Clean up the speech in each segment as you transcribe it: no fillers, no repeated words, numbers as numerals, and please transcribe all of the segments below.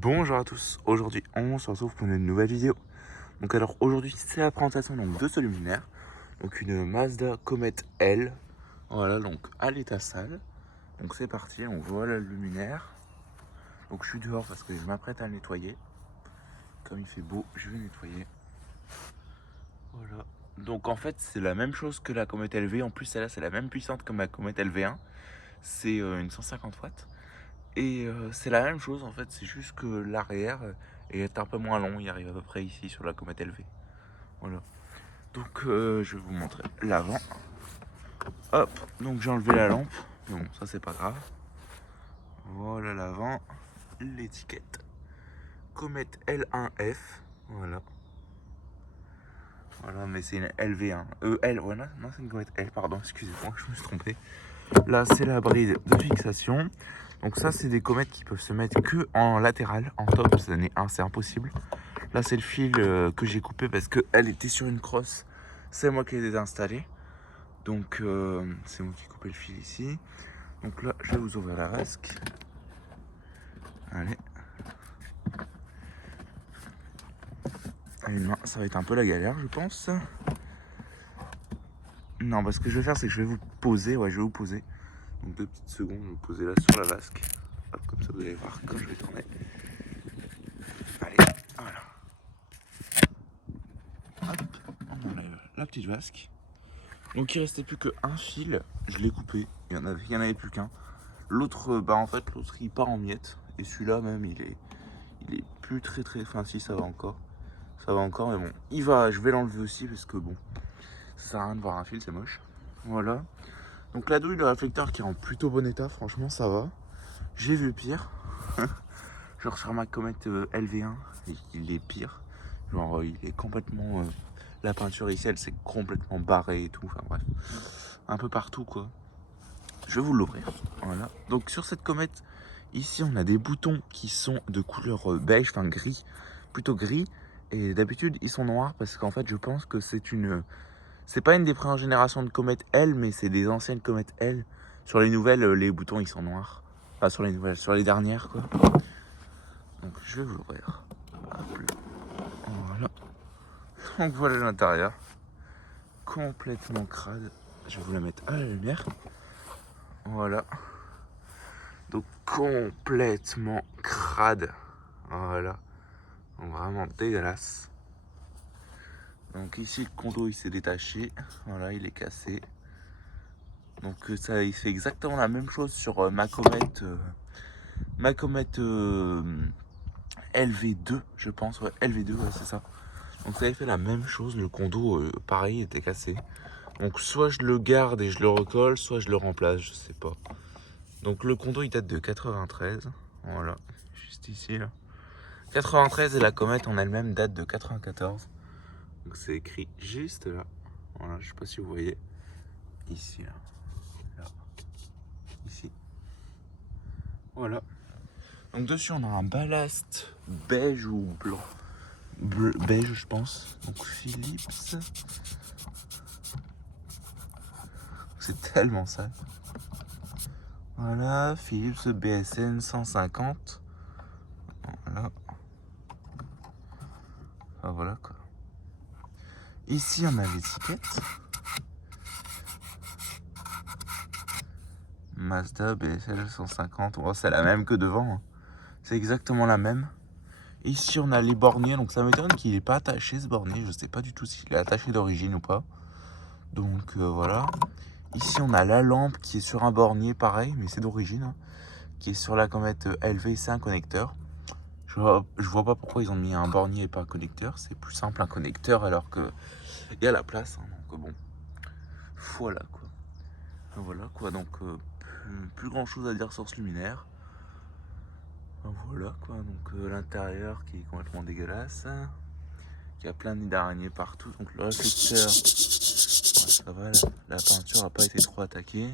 Bonjour à tous, aujourd'hui on se retrouve pour une nouvelle vidéo. Donc alors aujourd'hui c'est la présentation de ce luminaire. Donc une Mazda Comet L. Voilà, donc à l'état sale. Donc c'est parti, on voit le luminaire. Donc je suis dehors parce que je m'apprête à le nettoyer. Comme il fait beau, je vais nettoyer. Voilà. Donc en fait c'est la même chose que la Comet LV. En plus celle-là c'est la même puissante que ma Comet LV1. C'est une 150 watts. Et c'est la même chose en fait, c'est juste que l'arrière est un peu moins long, il arrive à peu près ici sur la Comet LV. Voilà. Donc je vais vous montrer l'avant. Hop, donc j'ai enlevé la lampe. Mais bon, ça c'est pas grave. Voilà l'avant, l'étiquette. Comet L1F. Voilà. Voilà, mais c'est une LV1. L, ouais, non, c'est une Comet L, pardon, excusez-moi, je me suis trompé. Là, c'est la bride de fixation. Donc ça, c'est des comètes qui peuvent se mettre que en latéral, en top, c'est impossible. Là, c'est le fil que j'ai coupé parce qu'elle était sur une crosse. C'est moi qui l'ai désinstallé. Donc, c'est moi qui ai coupé le fil ici. Donc là, je vais vous ouvrir la vasque. Allez. À une main, ça va être un peu la galère, je pense. Non, parce que je vais faire, c'est que je vais vous poser. Ouais, je vais vous poser. Donc 2 petites secondes, je vais vous poser là sur la vasque. Hop, comme ça, vous allez voir quand je vais tourner. Allez, voilà. Hop, on enlève la petite vasque. Donc il restait plus qu'un fil, je l'ai coupé, il y en avait plus qu'un. L'autre, bah en fait l'autre il part en miettes. Et celui-là même il est plus très, enfin si ça va encore. Ça va encore mais bon, je vais l'enlever aussi parce que bon, ça sert à rien de voir un fil, c'est moche. Voilà. Donc la douille, le réflecteur qui est en plutôt bon état, franchement ça va. J'ai vu pire. Genre sur ma comète LV1, il est pire. Genre il est complètement... la peinture ici elle s'est complètement barrée et tout, enfin bref. Un peu partout quoi. Je vais vous l'ouvrir. Voilà. Donc sur cette comète, ici on a des boutons qui sont de couleur beige, enfin gris, plutôt gris. Et d'habitude ils sont noirs parce qu'en fait je pense que c'est pas une des premières générations de comètes L, mais c'est des anciennes comètes L. Sur les nouvelles, les boutons ils sont noirs. Enfin sur les nouvelles, sur les dernières quoi. Donc je vais vous l'ouvrir. Hop là. Voilà. Donc voilà l'intérieur. Complètement crade. Je vais vous la mettre à la lumière. Voilà. Donc complètement crade. Voilà. Donc, vraiment dégueulasse. Donc ici le condo il s'est détaché. Voilà, il est cassé. Donc ça il fait exactement la même chose sur ma comète LV2 je pense. Ouais, LV2 ouais, c'est ça. Donc ça avait fait la même chose, le condo pareil était cassé. Donc soit je le garde et je le recolle, soit je le remplace, je sais pas. Donc le condo il date de 93. Voilà, juste ici là. 93 et la comète en elle-même date de 94. Donc c'est écrit juste là. Voilà, je sais pas si vous voyez. Ici là. Là. Ici. Voilà. Donc dessus on a un ballast beige ou blanc. Beige je pense. Donc Philips. C'est tellement sale. Voilà, Philips BSN 150. Voilà. Ah, voilà quoi. Ici on a l'étiquette. Mazda BSL 150. Oh, c'est la même que devant. Hein. C'est exactement la même. Ici on a les borniers. Donc ça m'étonne qu'il n'ait pas attaché ce bornier. Je sais pas du tout s'il est attaché d'origine ou pas. Donc voilà. Ici on a la lampe qui est sur un bornier pareil. Mais c'est d'origine. Hein, qui est sur la comète LV. C'est un connecteur. Je vois pas pourquoi ils ont mis un bornier et pas un connecteur. C'est plus simple un connecteur alors que il y a la place. Hein, donc bon. Voilà quoi. Voilà quoi. Donc plus grand chose à dire sur ce luminaire. Voilà quoi. Donc l'intérieur qui est complètement dégueulasse. Il y a plein de nids d'araignées partout. Donc le réflecteur, ouais, ça va. La peinture n'a pas été trop attaquée.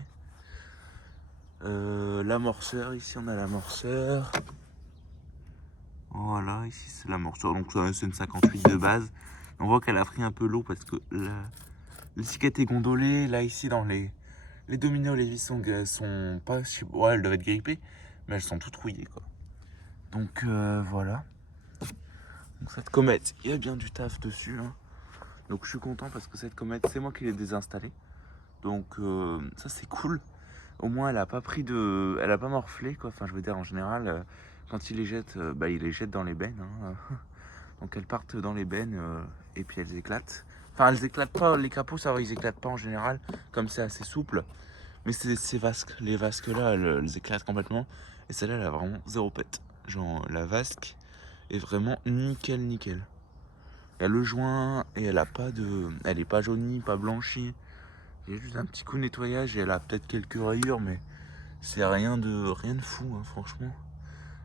L'amorceur, ici on a l'amorceur. Voilà, ici c'est l'amorceur. Donc c'est une 58 de base. On voit qu'elle a pris un peu l'eau parce que l'étiquette est gondolée. Là ici dans les dominos, les vis sont pas... Ouais, elles doivent être grippées. Mais elles sont toutes rouillées quoi. Donc voilà. Donc, cette comète, il y a bien du taf dessus. Hein. Donc je suis content parce que cette comète, c'est moi qui l'ai désinstallée. Donc ça c'est cool. Au moins elle a pas pris de. Elle a pas morflé quoi. Enfin je veux dire en général, quand il les jette, il les jette dans les bennes. Hein. Donc elles partent dans les bennes et puis elles éclatent. Enfin elles éclatent pas, les capots ça va, ils éclatent pas en général, comme c'est assez souple. Mais ces vasques, les vasques là, elles éclatent complètement. Et celle-là, elle a vraiment zéro pète. Genre la vasque est vraiment nickel nickel. Elle a le joint et elle a pas de. Elle est pas jaunie, pas blanchie. Il y a juste un petit coup de nettoyage et elle a peut-être quelques rayures, mais c'est rien de fou, hein, franchement.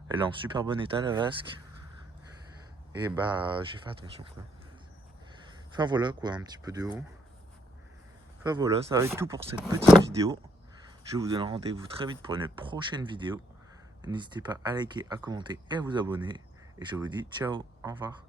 Elle est en super bon état la vasque. Et bah j'ai fait attention quoi. Enfin voilà quoi, un petit peu de haut. Enfin voilà, ça va être tout pour cette petite vidéo. Je vous donne rendez-vous très vite pour une prochaine vidéo. N'hésitez pas à liker, à commenter et à vous abonner. Et je vous dis ciao, au revoir.